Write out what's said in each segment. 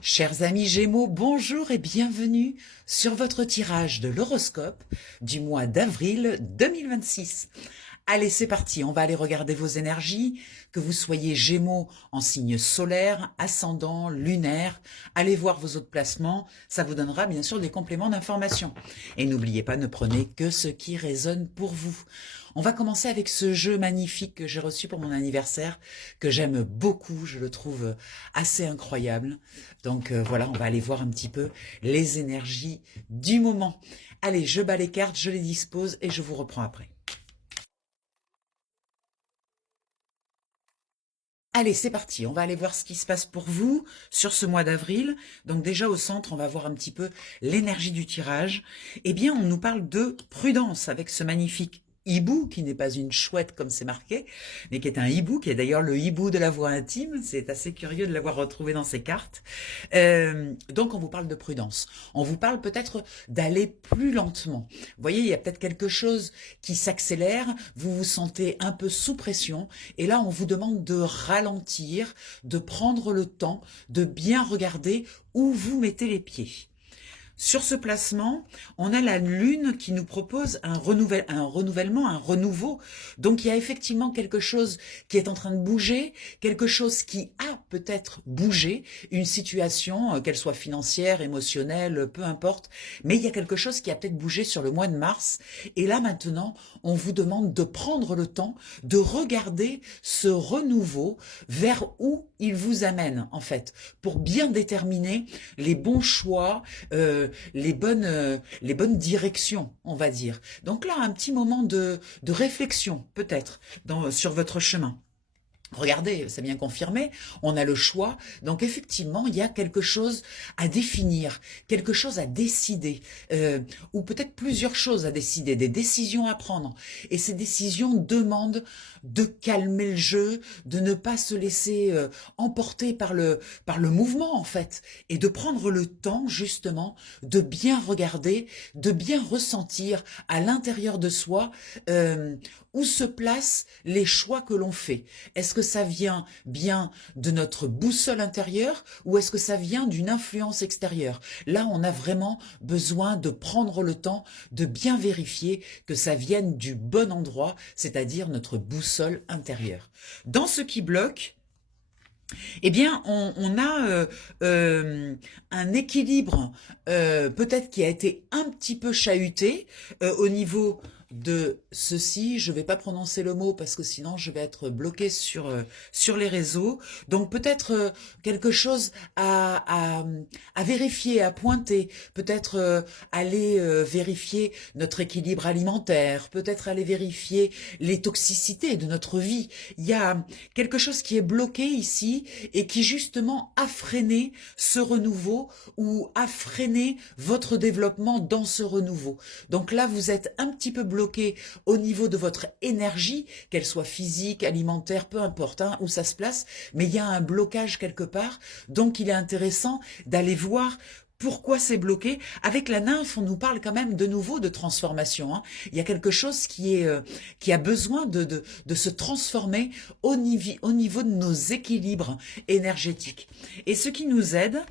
Chers amis Gémeaux, bonjour et bienvenue sur votre tirage de l'horoscope du mois d'avril 2026. Allez, c'est parti, on va aller regarder vos énergies, que vous soyez Gémeaux en signe solaire, ascendant, lunaire. Allez voir vos autres placements, ça vous donnera bien sûr des compléments d'information. Et n'oubliez pas, ne prenez que ce qui résonne pour vous. On va commencer avec ce jeu magnifique que j'ai reçu pour mon anniversaire, que j'aime beaucoup, je le trouve assez incroyable. Donc voilà, on va aller voir un petit peu les énergies du moment. Allez, je bats les cartes, je les dispose et je vous reprends après. Allez, c'est parti, on va aller voir ce qui se passe pour vous sur ce mois d'avril. Donc déjà au centre, on va voir un petit peu l'énergie du tirage. Eh bien, on nous parle de prudence avec ce magnifique hibou, qui n'est pas une chouette comme c'est marqué, mais qui est un hibou, qui est d'ailleurs le hibou de la voix intime. C'est assez curieux de l'avoir retrouvé dans ces cartes. Donc on vous parle de prudence. On vous parle peut-être d'aller plus lentement. Vous voyez, il y a peut-être quelque chose qui s'accélère, vous vous sentez un peu sous pression, et là on vous demande de ralentir, de prendre le temps, de bien regarder où vous mettez les pieds. Sur ce placement, on a la Lune qui nous propose un renouvellement, un renouveau. Donc il y a effectivement quelque chose qui est en train de bouger, quelque chose qui a peut-être bougé, une situation, qu'elle soit financière, émotionnelle, peu importe, mais il y a quelque chose qui a peut-être bougé sur le mois de mars. Et là maintenant, on vous demande de prendre le temps de regarder ce renouveau vers où il vous amène, en fait, pour bien déterminer les bons choix, les bonnes directions, on va dire. Donc là, un petit moment de réflexion, peut-être, sur votre chemin. Regardez, c'est bien confirmé, on a le choix. Donc effectivement, il y a quelque chose à définir, quelque chose à décider, ou peut-être plusieurs choses à décider, des décisions à prendre. Et ces décisions demandent de calmer le jeu, de ne pas se laisser emporter par le mouvement en fait, et de prendre le temps justement de bien regarder, de bien ressentir à l'intérieur de soi où se placent les choix que l'on fait. Est-ce que ça vient bien de notre boussole intérieure ou est-ce que ça vient d'une influence extérieure? Là, on a vraiment besoin de prendre le temps de bien vérifier que ça vienne du bon endroit, c'est-à-dire notre boussole intérieure. Dans ce qui bloque, eh bien, on a un équilibre peut-être qui a été un petit peu chahuté au niveau de ceci. Je ne vais pas prononcer le mot parce que sinon je vais être bloqué sur les réseaux. Donc peut-être quelque chose à vérifier, à pointer. Peut-être aller vérifier notre équilibre alimentaire. Peut-être aller vérifier les toxicités de notre vie. Il y a quelque chose qui est bloqué ici et qui justement a freiné ce renouveau ou a freiné votre développement dans ce renouveau. Donc là, vous êtes un petit peu bloqué au niveau de votre énergie, qu'elle soit physique, alimentaire, peu importe hein, où ça se place, mais il y a un blocage quelque part. Donc il est intéressant d'aller voir pourquoi c'est bloqué. Avec la nymphe, on nous parle quand même de nouveau de transformation. Hein. Il y a quelque chose qui a besoin de se transformer au niveau de nos équilibres énergétiques. Et ce qui nous aide,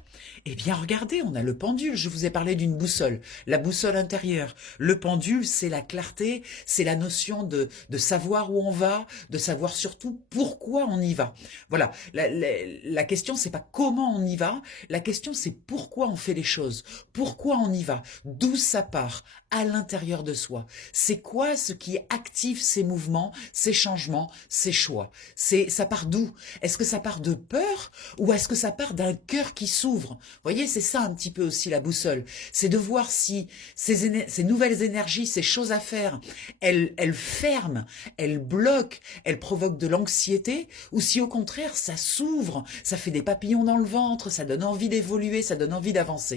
eh bien regardez, on a le pendule. Je vous ai parlé d'une boussole, la boussole intérieure. Le pendule, c'est la clarté, c'est la notion de savoir où on va, de savoir surtout pourquoi on y va. Voilà, la question, c'est pas comment on y va, la question, c'est pourquoi on fait les choses, pourquoi on y va, d'où ça part à l'intérieur de soi. C'est quoi ce qui active ces mouvements, ces changements, ces choix? Ça part d'où? Est-ce que ça part de peur ou est-ce que ça part d'un cœur qui s'ouvre? Vous voyez, c'est ça un petit peu aussi la boussole. C'est de voir si ces nouvelles énergies, ces choses à faire, elles ferment, elles bloquent, elles provoquent de l'anxiété ou si au contraire ça s'ouvre, ça fait des papillons dans le ventre, ça donne envie d'évoluer, ça donne envie d'avancer.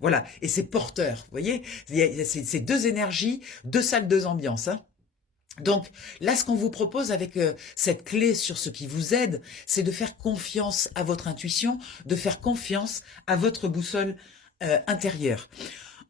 Voilà, et c'est porteur, vous voyez, c'est deux énergies, deux salles, deux ambiances. Hein. Donc là, ce qu'on vous propose avec cette clé sur ce qui vous aide, c'est de faire confiance à votre intuition, de faire confiance à votre boussole intérieure.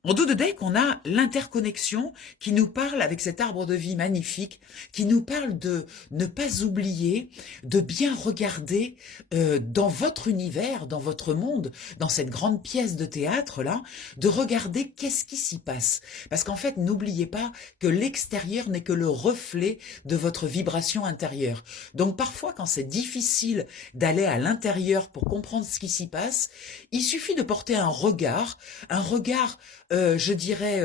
En dos de deck, on a l'interconnexion qui nous parle avec cet arbre de vie magnifique, qui nous parle de ne pas oublier, de bien regarder dans votre univers, dans votre monde, dans cette grande pièce de théâtre là, de regarder qu'est-ce qui s'y passe. Parce qu'en fait, n'oubliez pas que l'extérieur n'est que le reflet de votre vibration intérieure. Donc parfois, quand c'est difficile d'aller à l'intérieur pour comprendre ce qui s'y passe, il suffit de porter un regard je dirais,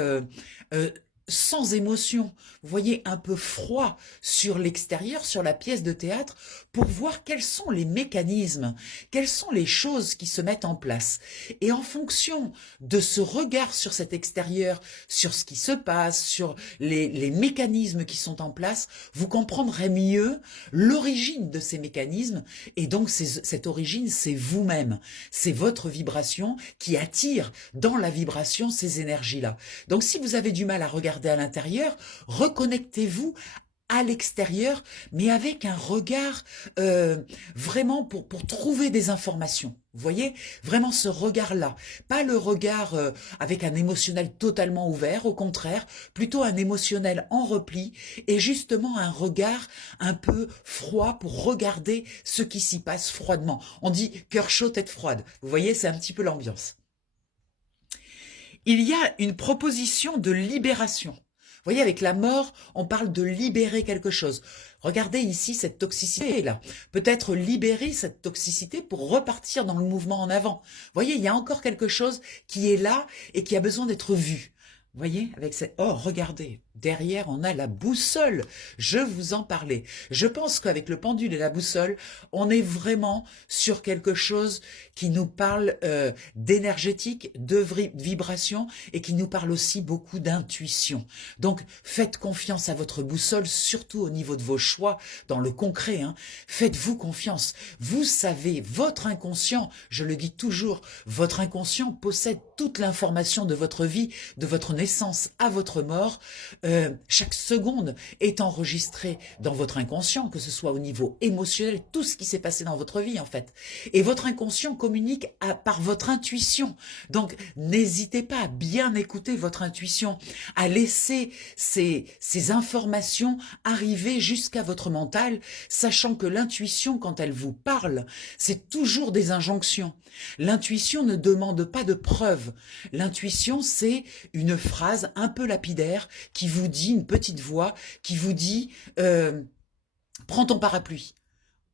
sans émotion, vous voyez, un peu froid sur l'extérieur, sur la pièce de théâtre, pour voir quels sont les mécanismes, quelles sont les choses qui se mettent en place. Et en fonction de ce regard sur cet extérieur, sur ce qui se passe, sur les mécanismes qui sont en place, vous comprendrez mieux l'origine de ces mécanismes. Et donc, cette origine, c'est vous-même. C'est votre vibration qui attire dans la vibration ces énergies-là. Donc, si vous avez du mal à regarder à l'intérieur, reconnectez-vous à l'extérieur, mais avec un regard vraiment pour trouver des informations. Vous voyez, vraiment ce regard-là, pas le regard avec un émotionnel totalement ouvert, au contraire, plutôt un émotionnel en repli et justement un regard un peu froid pour regarder ce qui s'y passe froidement. On dit cœur chaud, tête froide. Vous voyez, c'est un petit peu l'ambiance. Il y a une proposition de libération. Vous voyez, avec la mort, on parle de libérer quelque chose. Regardez ici cette toxicité-là. Peut-être libérer cette toxicité pour repartir dans le mouvement en avant. Vous voyez, il y a encore quelque chose qui est là et qui a besoin d'être vu. Vous voyez, avec cette... Oh, regardez, derrière, on a la boussole. Je vous en parlais. Je pense qu'avec le pendule et la boussole, on est vraiment sur quelque chose qui nous parle d'énergétique, de vibration et qui nous parle aussi beaucoup d'intuition. Donc, faites confiance à votre boussole, surtout au niveau de vos choix, dans le concret. Hein. Faites-vous confiance. Vous savez, votre inconscient, je le dis toujours, votre inconscient possède toute l'information de votre vie, de votre naissance à votre mort. Chaque seconde est enregistrée dans votre inconscient, que ce soit au niveau émotionnel, tout ce qui s'est passé dans votre vie en fait. Et votre inconscient communique par votre intuition. Donc n'hésitez pas à bien écouter votre intuition, à laisser ces informations arriver jusqu'à votre mental, sachant que l'intuition, quand elle vous parle, c'est toujours des injonctions. L'intuition ne demande pas de preuves. L'intuition, c'est une phrase un peu lapidaire qui vous dit, une petite voix, qui vous dit prends ton parapluie.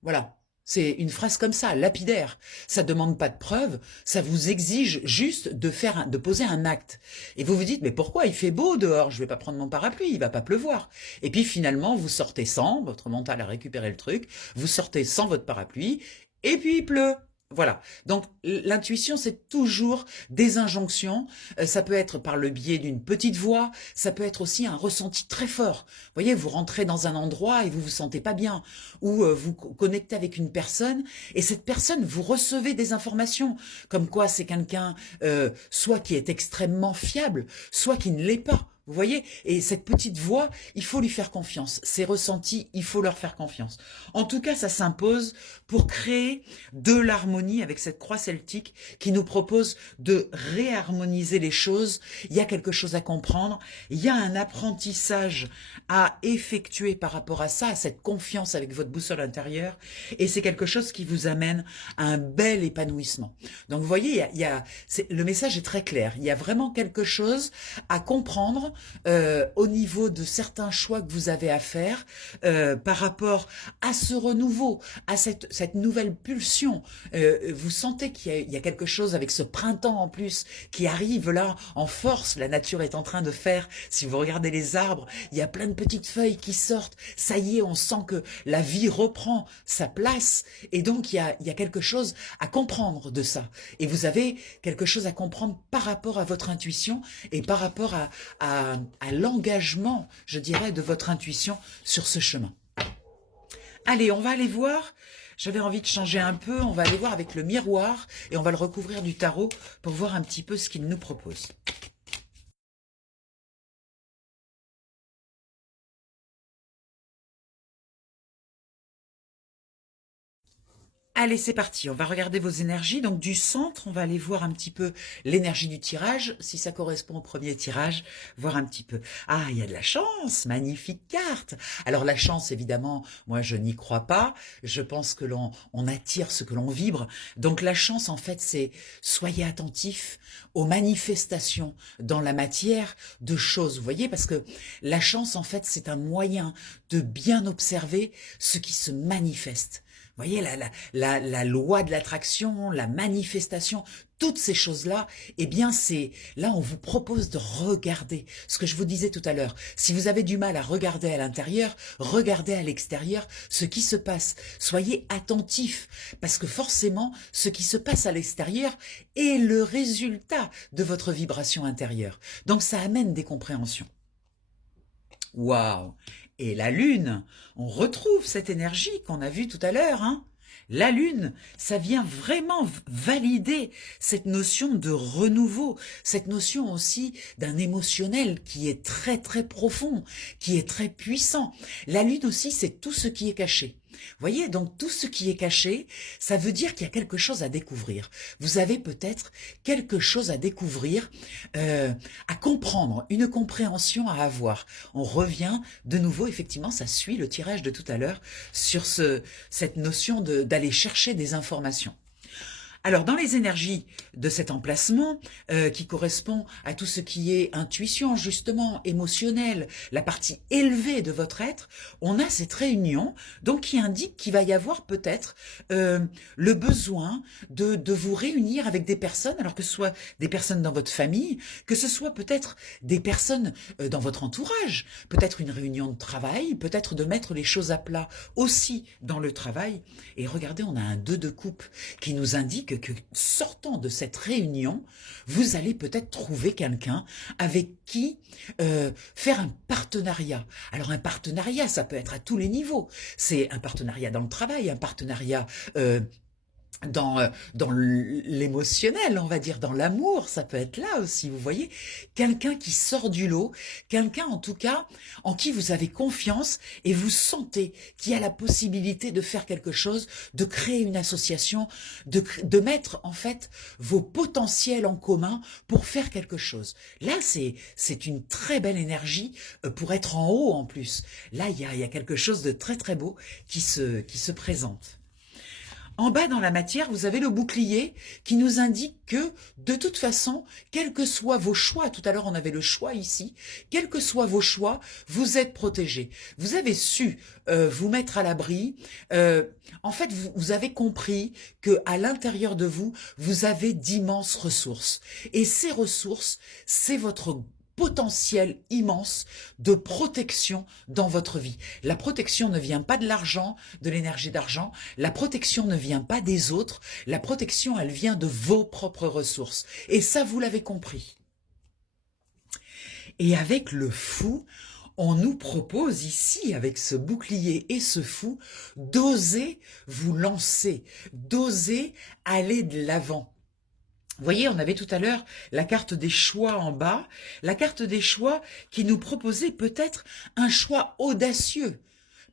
Voilà. C'est une phrase comme ça, lapidaire. Ça demande pas de preuves, ça vous exige juste de poser un acte. Et vous vous dites, mais pourquoi il fait beau dehors, je vais pas prendre mon parapluie, il va pas pleuvoir. Et puis finalement, vous sortez sans, votre mental a récupéré le truc, vous sortez sans votre parapluie, et puis il pleut. Voilà. Donc l'intuition, c'est toujours des injonctions. Ça peut être par le biais d'une petite voix. Ça peut être aussi un ressenti très fort. Vous voyez, vous rentrez dans un endroit et vous vous sentez pas bien, ou vous connectez avec une personne et cette personne, vous recevez des informations comme quoi c'est quelqu'un soit qui est extrêmement fiable, soit qui ne l'est pas. Vous voyez, et cette petite voix, il faut lui faire confiance. Ces ressentis, il faut leur faire confiance. En tout cas, ça s'impose pour créer de l'harmonie avec cette croix celtique qui nous propose de réharmoniser les choses. Il y a quelque chose à comprendre. Il y a un apprentissage à effectuer par rapport à ça, à cette confiance avec votre boussole intérieure. Et c'est quelque chose qui vous amène à un bel épanouissement. Donc, vous voyez, le message est très clair. Il y a vraiment quelque chose à comprendre au niveau de certains choix que vous avez à faire par rapport à ce renouveau, à cette nouvelle pulsion. Vous sentez qu'il y a quelque chose avec ce printemps en plus qui arrive là en force. La nature est en train de faire, si vous regardez les arbres, il y a plein de petites feuilles qui sortent. Ça y est, on sent que la vie reprend sa place. Et donc, il y a quelque chose à comprendre de ça. Et vous avez quelque chose à comprendre par rapport à votre intuition et par rapport à l'engagement, je dirais, de votre intuition sur ce chemin. Allez, on va aller voir. J'avais envie de changer un peu. On va aller voir avec le miroir et on va le recouvrir du tarot pour voir un petit peu ce qu'il nous propose. Allez, c'est parti, on va regarder vos énergies. Donc du centre, on va aller voir un petit peu l'énergie du tirage, si ça correspond au premier tirage, voir un petit peu. Ah, il y a de la chance, magnifique carte. Alors la chance, évidemment, moi je n'y crois pas. Je pense que on attire ce que l'on vibre. Donc la chance, en fait, c'est soyez attentifs aux manifestations dans la matière de choses, vous voyez, parce que la chance, en fait, c'est un moyen de bien observer ce qui se manifeste. Vous voyez, la loi de l'attraction, la manifestation, toutes ces choses-là, eh bien, là, on vous propose de regarder ce que je vous disais tout à l'heure. Si vous avez du mal à regarder à l'intérieur, regardez à l'extérieur ce qui se passe. Soyez attentifs, parce que forcément, ce qui se passe à l'extérieur est le résultat de votre vibration intérieure. Donc, ça amène des compréhensions. Waouh! Et la lune, on retrouve cette énergie qu'on a vue tout à l'heure, hein. La lune, ça vient vraiment valider cette notion de renouveau, cette notion aussi d'un émotionnel qui est très très profond, qui est très puissant. La lune aussi, c'est tout ce qui est caché. Vous voyez, donc tout ce qui est caché, ça veut dire qu'il y a quelque chose à découvrir. Vous avez peut-être quelque chose à découvrir, à comprendre, une compréhension à avoir. On revient de nouveau, effectivement, ça suit le tirage de tout à l'heure sur cette notion d'aller chercher des informations. Alors, dans les énergies de cet emplacement, qui correspond à tout ce qui est intuition, justement, émotionnelle, la partie élevée de votre être, on a cette réunion, donc qui indique qu'il va y avoir peut-être le besoin de vous réunir avec des personnes, alors que ce soit des personnes dans votre famille, que ce soit peut-être des personnes dans votre entourage, peut-être une réunion de travail, peut-être de mettre les choses à plat aussi dans le travail. Et regardez, on a un 2 de coupe qui nous indique que sortant de cette réunion, vous allez peut-être trouver quelqu'un avec qui faire un partenariat. Alors un partenariat, ça peut être à tous les niveaux. C'est un partenariat dans le travail, un partenariat dans l'émotionnel, on va dire, dans l'amour, ça peut être là aussi, vous voyez, quelqu'un qui sort du lot, quelqu'un en tout cas en qui vous avez confiance et vous sentez qu'il y a la possibilité de faire quelque chose, de créer une association, de mettre en fait vos potentiels en commun pour faire quelque chose. Là, c'est une très belle énergie pour être en haut en plus. Là, il y a quelque chose de très très beau qui se présente. En bas dans la matière, vous avez le bouclier qui nous indique que, de toute façon, quels que soient vos choix, tout à l'heure on avait le choix ici, quels que soient vos choix, vous êtes protégés. Vous avez su vous mettre à l'abri. En fait, vous avez compris que à l'intérieur de vous, vous avez d'immenses ressources. Et ces ressources, c'est votre potentiel immense de protection dans votre vie. La protection ne vient pas de l'argent, de l'énergie d'argent. La protection ne vient pas des autres. La protection, elle vient de vos propres ressources. Et ça, vous l'avez compris. Et avec le fou, on nous propose ici, avec ce bouclier et ce fou, d'oser vous lancer, d'oser aller de l'avant. Vous voyez, on avait tout à l'heure la carte des choix en bas, la carte des choix qui nous proposait peut-être un choix audacieux.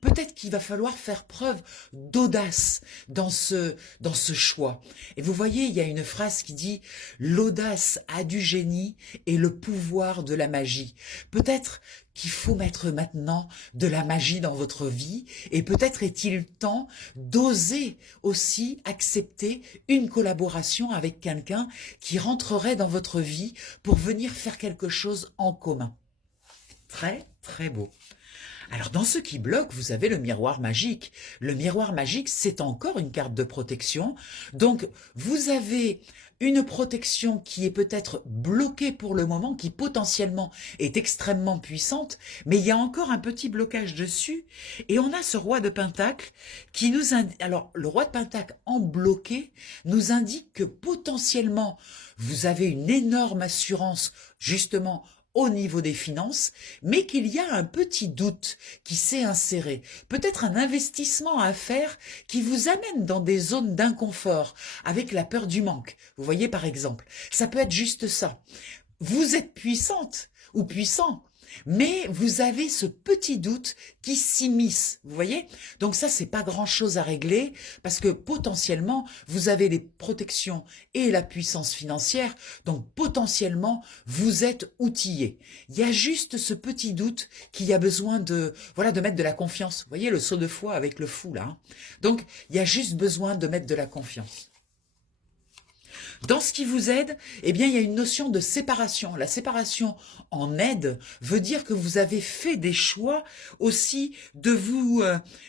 Peut-être qu'il va falloir faire preuve d'audace dans ce choix. Et vous voyez, il y a une phrase qui dit « L'audace a du génie et le pouvoir de la magie ». Peut-être qu'il faut mettre maintenant de la magie dans votre vie et peut-être est-il temps d'oser aussi accepter une collaboration avec quelqu'un qui rentrerait dans votre vie pour venir faire quelque chose en commun. Très, très beau. Alors, dans ce qui bloque, vous avez le miroir magique. Le miroir magique, c'est encore une carte de protection. Donc, vous avez une protection qui est peut-être bloquée pour le moment, qui potentiellement est extrêmement puissante, mais il y a encore un petit blocage dessus. Et on a ce roi de Pentacle qui nous indique... Alors, le roi de Pentacle en bloqué nous indique que potentiellement, vous avez une énorme assurance, justement, au niveau des finances, mais qu'il y a un petit doute qui s'est inséré. Peut-être un investissement à faire qui vous amène dans des zones d'inconfort, avec la peur du manque. Vous voyez par exemple, ça peut être juste ça. Vous êtes puissante ou puissant, Mais vous avez ce petit doute qui s'immisce, vous voyez? Donc ça, c'est pas grand-chose à régler parce que potentiellement, vous avez les protections et la puissance financière, donc potentiellement, vous êtes outillé. Il y a juste ce petit doute qu'il y a besoin de, voilà, de mettre de la confiance. Vous voyez le saut de foi avec le fou là, hein. Donc, il y a juste besoin de mettre de la confiance. Dans ce qui vous aide, eh bien, il y a une notion de séparation. La séparation en aide veut dire que vous avez fait des choix aussi de vous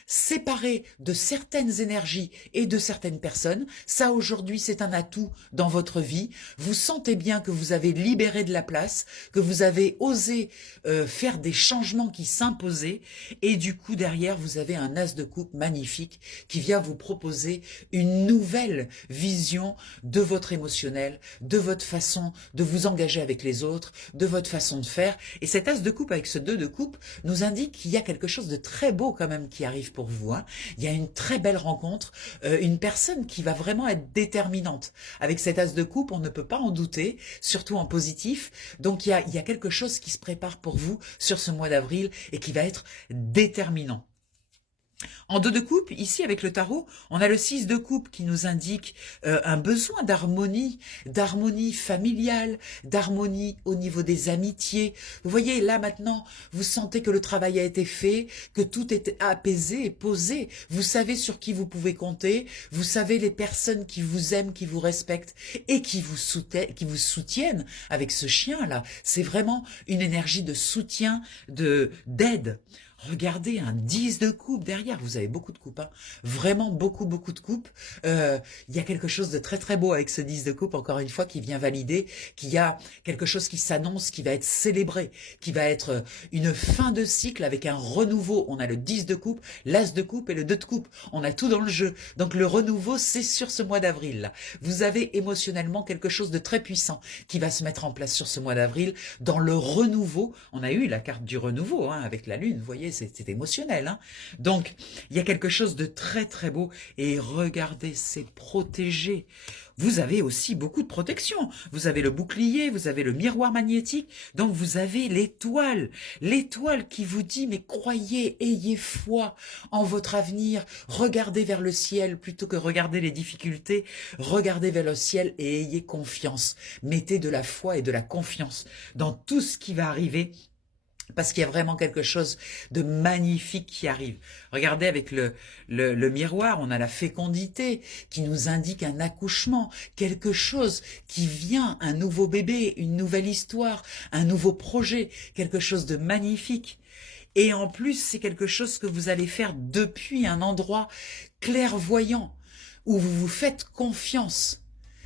séparer de certaines énergies et de certaines personnes. Ça, aujourd'hui, c'est un atout dans votre vie. Vous sentez bien que vous avez libéré de la place, que vous avez osé faire des changements qui s'imposaient. Et du coup, derrière, vous avez un as de coupe magnifique qui vient vous proposer une nouvelle vision de votre émotionnel, de votre façon de vous engager avec les autres, de votre façon de faire. Et cet as de coupe avec ce 2 de coupe nous indique qu'il y a quelque chose de très beau quand même qui arrive pour vous, hein. Il y a une très belle rencontre, une personne qui va vraiment être déterminante. Avec cet as de coupe, on ne peut pas en douter, surtout en positif. Donc il y a quelque chose qui se prépare pour vous sur ce mois d'avril et qui va être déterminant. En 2 de coupe, ici avec le tarot, on a le 6 de coupe qui nous indique un besoin d'harmonie familiale, d'harmonie au niveau des amitiés. Vous voyez, là maintenant, vous sentez que le travail a été fait, que tout est apaisé et posé. Vous savez sur qui vous pouvez compter, vous savez les personnes qui vous aiment, qui vous respectent et qui vous soutiennent avec ce chien-là. C'est vraiment une énergie de soutien, d'aide. Regardez un 10 de coupe derrière, vous avez beaucoup de coupes, hein. Vraiment beaucoup de coupes. Il y a quelque chose de très très beau avec ce 10 de coupe, encore une fois, qui vient valider qu'il y a quelque chose qui s'annonce, qui va être célébré, qui va être une fin de cycle avec un renouveau. On a le 10 de coupe, l'as de coupe et le 2 de coupe. On a tout dans le jeu. Donc le renouveau, c'est sur ce mois d'avril. Vous avez émotionnellement quelque chose de très puissant qui va se mettre en place sur ce mois d'avril. Dans le renouveau, on a eu la carte du renouveau, hein, avec la lune, vous voyez, c'est émotionnel, hein. Donc, il y a quelque chose de très très beau. Et regardez, c'est protégé. Vous avez aussi beaucoup de protection. Vous avez le bouclier, vous avez le miroir magnétique. Donc, vous avez l'étoile. L'étoile qui vous dit, mais croyez, ayez foi en votre avenir. Regardez vers le ciel plutôt que regarder les difficultés. Regardez vers le ciel et ayez confiance. Mettez de la foi et de la confiance dans tout ce qui va arriver. Parce qu'il y a vraiment quelque chose de magnifique qui arrive. Regardez avec le miroir, on a la fécondité qui nous indique un accouchement, quelque chose qui vient, un nouveau bébé, une nouvelle histoire, un nouveau projet, quelque chose de magnifique. Et en plus, c'est quelque chose que vous allez faire depuis un endroit clairvoyant, où vous vous faites confiance.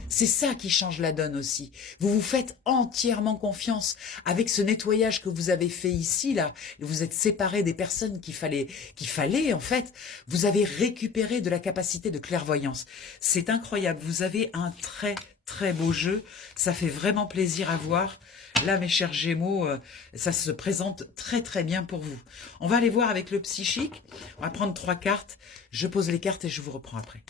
C'est ça qui change la donne aussi. Vous vous faites entièrement confiance avec ce nettoyage que vous avez fait ici, là. Vous êtes séparés des personnes qu'il fallait, en fait. Vous avez récupéré de la capacité de clairvoyance. C'est incroyable. Vous avez un très, très beau jeu. Ça fait vraiment plaisir à voir. Là, mes chers Gémeaux, ça se présente très, très bien pour vous. On va aller voir avec le psychique. On va prendre 3 cartes. Je pose les cartes et je vous reprends après.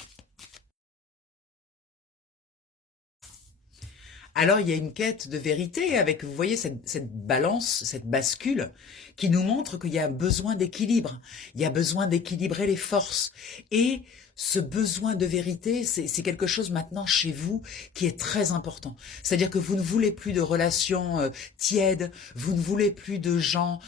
Alors, il y a une quête de vérité avec, vous voyez, cette balance, cette bascule qui nous montre qu'il y a besoin d'équilibre. Il y a besoin d'équilibrer les forces. Et ce besoin de vérité, c'est quelque chose maintenant chez vous qui est très important. C'est-à-dire que vous ne voulez plus de relations tièdes, vous ne voulez plus de gens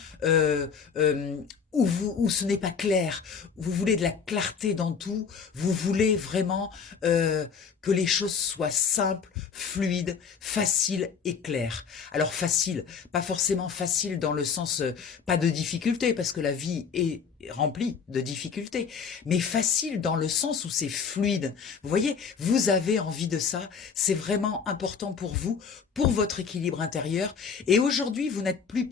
où ce n'est pas clair. Vous voulez de la clarté dans tout. Vous voulez vraiment que les choses soient simples, fluides, faciles et claires. Alors facile, pas forcément facile dans le sens pas de difficulté, parce que la vie est remplie de difficultés, mais facile dans le sens où c'est fluide. Vous voyez, vous avez envie de ça, c'est vraiment important pour vous, pour votre équilibre intérieur, et aujourd'hui, vous n'êtes plus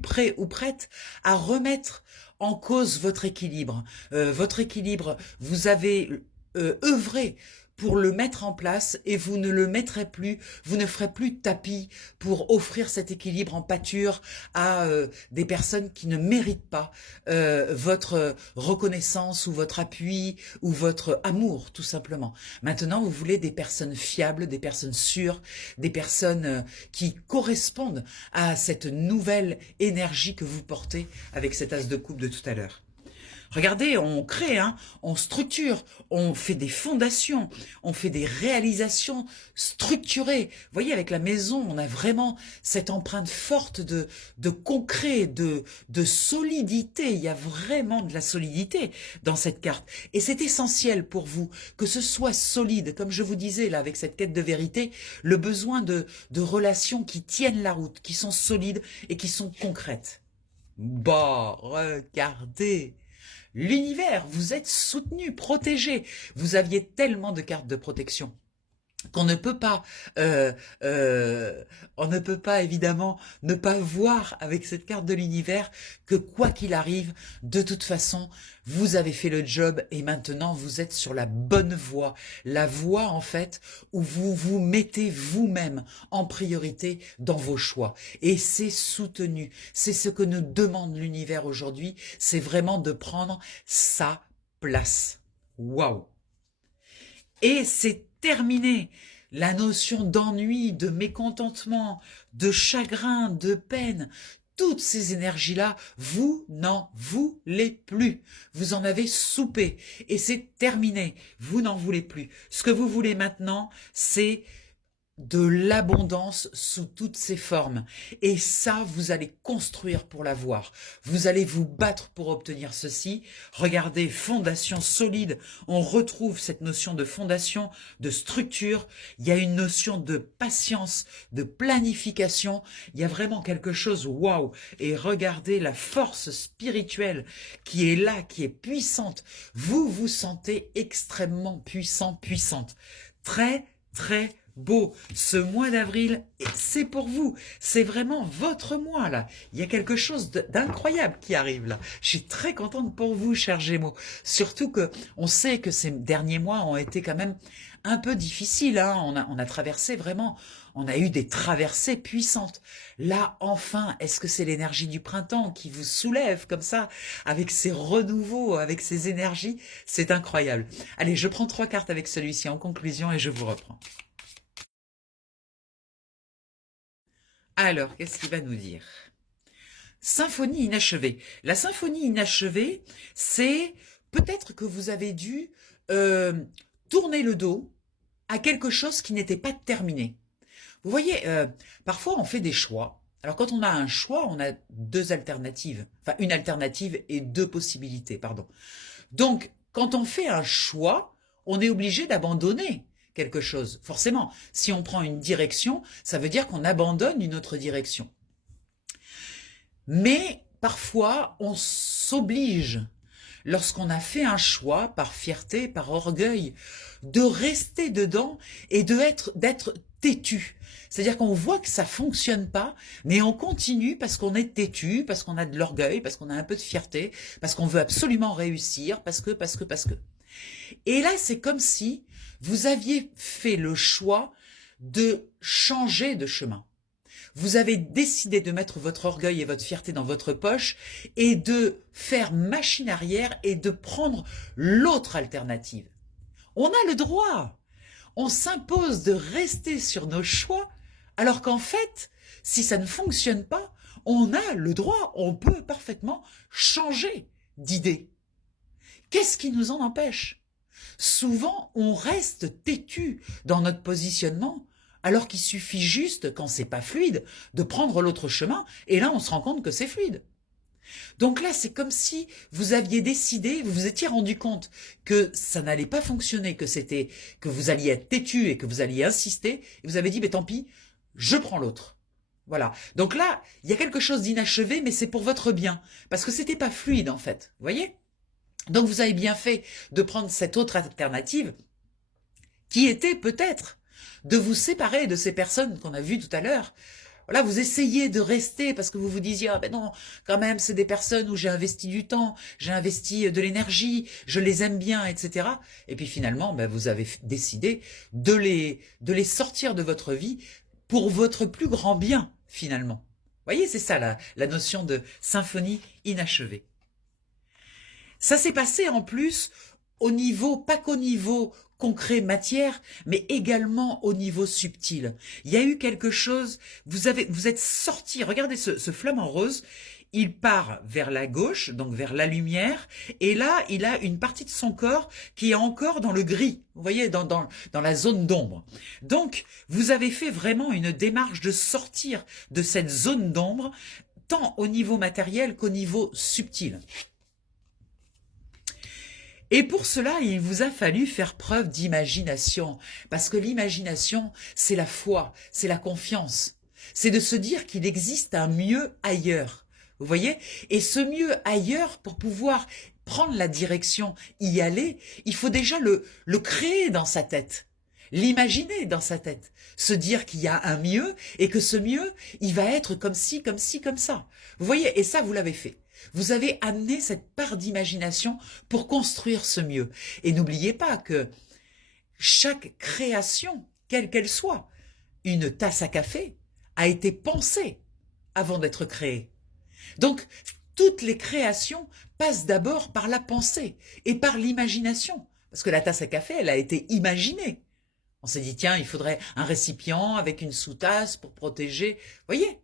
prêt ou prête à remettre en cause votre équilibre. Vous avez œuvré pour le mettre en place et vous ne le mettrez plus, vous ne ferez plus de tapis pour offrir cet équilibre en pâture à des personnes qui ne méritent pas votre reconnaissance ou votre appui ou votre amour, tout simplement. Maintenant, vous voulez des personnes fiables, des personnes sûres, des personnes qui correspondent à cette nouvelle énergie que vous portez avec cet as de coupe de tout à l'heure. Regardez, on crée, hein, on structure, on fait des fondations, on fait des réalisations structurées. Vous voyez, avec la maison, on a vraiment cette empreinte forte de concret, de solidité. Il y a vraiment de la solidité dans cette carte. Et c'est essentiel pour vous que ce soit solide. Comme je vous disais, là, avec cette quête de vérité, le besoin de relations qui tiennent la route, qui sont solides et qui sont concrètes. Bah, regardez! L'univers, vous êtes soutenu, protégé. Vous aviez tellement de cartes de protection qu'on ne peut pas, on ne peut pas évidemment ne pas voir avec cette carte de l'univers que quoi qu'il arrive, de toute façon, vous avez fait le job et maintenant vous êtes sur la bonne voie. La voie en fait où vous vous mettez vous-même en priorité dans vos choix. Et c'est soutenu. C'est ce que nous demande l'univers aujourd'hui. C'est vraiment de prendre sa place. Waouh! Et c'est terminé. La notion d'ennui, de mécontentement, de chagrin, de peine, toutes ces énergies-là, vous n'en voulez plus. Vous en avez soupé et c'est terminé. Vous n'en voulez plus. Ce que vous voulez maintenant, c'est de l'abondance sous toutes ses formes. Et ça, vous allez construire pour l'avoir. Vous allez vous battre pour obtenir ceci. Regardez, fondation solide. On retrouve cette notion de fondation, de structure. Il y a une notion de patience, de planification. Il y a vraiment quelque chose, waouh. Et regardez la force spirituelle qui est là, qui est puissante. Vous vous sentez extrêmement puissant, puissante. Très, très beau. Ce mois d'avril, c'est pour vous. C'est vraiment votre mois, là. Il y a quelque chose d'incroyable qui arrive, là. Je suis très contente pour vous, chers Gémeaux. Surtout que on sait que ces derniers mois ont été quand même un peu difficiles, hein. On a traversé vraiment, on a eu des traversées puissantes. Là, enfin, est-ce que c'est l'énergie du printemps qui vous soulève comme ça, avec ces renouveaux, avec ces énergies? C'est incroyable. Allez, je prends 3 cartes avec celui-ci en conclusion et je vous reprends. Alors, qu'est-ce qu'il va nous dire? Symphonie inachevée. La symphonie inachevée, c'est peut-être que vous avez dû tourner le dos à quelque chose qui n'était pas terminé. Vous voyez, parfois on fait des choix. Alors quand on a un choix, on a 2 alternatives. Enfin, une alternative et 2 possibilités, pardon. Donc, quand on fait un choix, on est obligé d'abandonner quelque chose. Forcément, si on prend une direction, ça veut dire qu'on abandonne une autre direction. Mais parfois, on s'oblige, lorsqu'on a fait un choix, par fierté, par orgueil, de rester dedans et d'être têtu. C'est-à-dire qu'on voit que ça fonctionne pas, mais on continue parce qu'on est têtu, parce qu'on a de l'orgueil, parce qu'on a un peu de fierté, parce qu'on veut absolument réussir, parce que. Et là, c'est comme si vous aviez fait le choix de changer de chemin. Vous avez décidé de mettre votre orgueil et votre fierté dans votre poche et de faire machine arrière et de prendre l'autre alternative. On a le droit. On s'impose de rester sur nos choix, alors qu'en fait, si ça ne fonctionne pas, on a le droit, on peut parfaitement changer d'idée. Qu'est-ce qui nous en empêche? Souvent, on reste têtu dans notre positionnement, alors qu'il suffit juste, quand c'est pas fluide, de prendre l'autre chemin, et là, on se rend compte que c'est fluide. Donc là, c'est comme si vous aviez décidé, vous vous étiez rendu compte que ça n'allait pas fonctionner, que vous alliez être têtu et que vous alliez insister, et vous avez dit, tant pis, je prends l'autre. Voilà. Donc là, il y a quelque chose d'inachevé, mais c'est pour votre bien, parce que c'était pas fluide, en fait. Vous voyez? Donc vous avez bien fait de prendre cette autre alternative, qui était peut-être de vous séparer de ces personnes qu'on a vues tout à l'heure. Voilà, vous essayez de rester parce que vous vous disiez, ah ben non, quand même, c'est des personnes où j'ai investi du temps, j'ai investi de l'énergie, je les aime bien, etc. Et puis finalement, ben, vous avez décidé de les sortir de votre vie pour votre plus grand bien, finalement. Vous voyez, c'est ça la notion de symphonie inachevée. Ça s'est passé en plus au niveau, pas qu'au niveau concret matière, mais également au niveau subtil. Il y a eu quelque chose, vous êtes sorti, regardez ce flamant rose, il part vers la gauche, donc vers la lumière, et là, il a une partie de son corps qui est encore dans le gris, vous voyez, dans la zone d'ombre. Donc, vous avez fait vraiment une démarche de sortir de cette zone d'ombre, tant au niveau matériel qu'au niveau subtil. Et pour cela, il vous a fallu faire preuve d'imagination, parce que l'imagination, c'est la foi, c'est la confiance. C'est de se dire qu'il existe un mieux ailleurs. Vous voyez? Et ce mieux ailleurs, pour pouvoir prendre la direction, y aller, il faut déjà le créer dans sa tête. L'imaginer dans sa tête, se dire qu'il y a un mieux et que ce mieux, il va être comme ci, comme ci, comme ça. Vous voyez, et ça, vous l'avez fait. Vous avez amené cette part d'imagination pour construire ce mieux. Et n'oubliez pas que chaque création, quelle qu'elle soit, une tasse à café, a été pensée avant d'être créée. Donc, toutes les créations passent d'abord par la pensée et par l'imagination. Parce que la tasse à café, elle a été imaginée. On s'est dit, tiens, il faudrait un récipient avec une sous-tasse pour protéger. Vous voyez?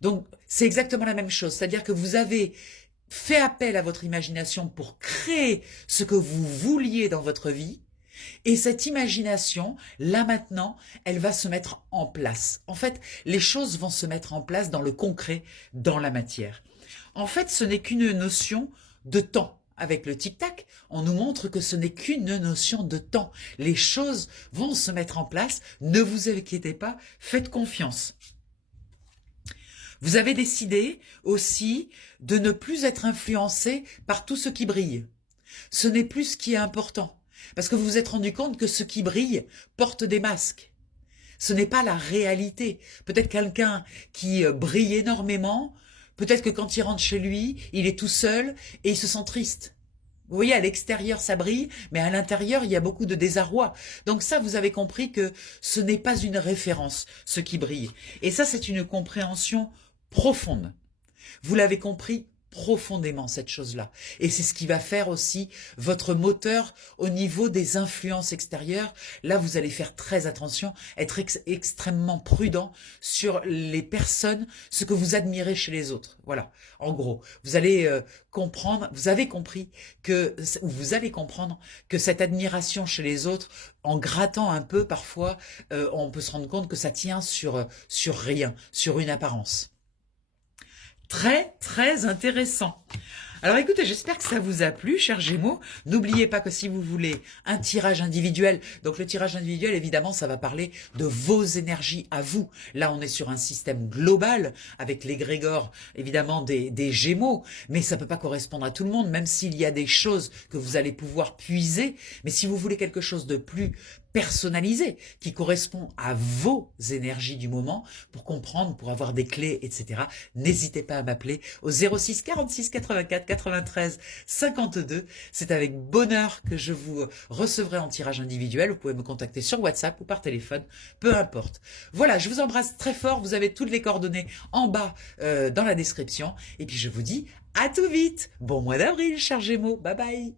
Donc, c'est exactement la même chose. C'est-à-dire que vous avez fait appel à votre imagination pour créer ce que vous vouliez dans votre vie. Et cette imagination, là maintenant, elle va se mettre en place. En fait, les choses vont se mettre en place dans le concret, dans la matière. En fait, ce n'est qu'une notion de temps. Avec le tic-tac, on nous montre que ce n'est qu'une notion de temps. Les choses vont se mettre en place, ne vous inquiétez pas, faites confiance. Vous avez décidé aussi de ne plus être influencé par tout ce qui brille. Ce n'est plus ce qui est important, parce que vous vous êtes rendu compte que ce qui brille porte des masques. Ce n'est pas la réalité. Peut-être quelqu'un qui brille énormément, peut-être que quand il rentre chez lui, il est tout seul et il se sent triste. Vous voyez, à l'extérieur, ça brille, mais à l'intérieur, il y a beaucoup de désarroi. Donc ça, vous avez compris que ce n'est pas une référence, ce qui brille. Et ça, c'est une compréhension profonde. Vous l'avez compris profondément, cette chose-là. Et c'est ce qui va faire aussi votre moteur au niveau des influences extérieures. Là, vous allez faire très attention, être extrêmement prudent sur les personnes, ce que vous admirez chez les autres. Voilà, en gros, vous allez comprendre, vous avez compris que, ou vous allez comprendre que cette admiration chez les autres, en grattant un peu parfois, on peut se rendre compte que ça tient sur rien, sur une apparence. Très, très intéressant. Alors écoutez, j'espère que ça vous a plu, chers Gémeaux. N'oubliez pas que si vous voulez un tirage individuel, donc le tirage individuel, évidemment, ça va parler de vos énergies à vous. Là, on est sur un système global avec l'égrégore, évidemment, des Gémeaux, mais ça peut pas correspondre à tout le monde, même s'il y a des choses que vous allez pouvoir puiser. Mais si vous voulez quelque chose de plus personnalisé, qui correspond à vos énergies du moment, pour comprendre, pour avoir des clés, etc., n'hésitez pas à m'appeler au 06 46 84 93 52. C'est avec bonheur que je vous recevrai en tirage individuel. Vous pouvez me contacter sur WhatsApp ou par téléphone, peu importe. Voilà, je vous embrasse très fort. Vous avez toutes les coordonnées en bas dans la description. Et puis je vous dis à tout vite. Bon mois d'avril, chers Gémeaux. Bye bye.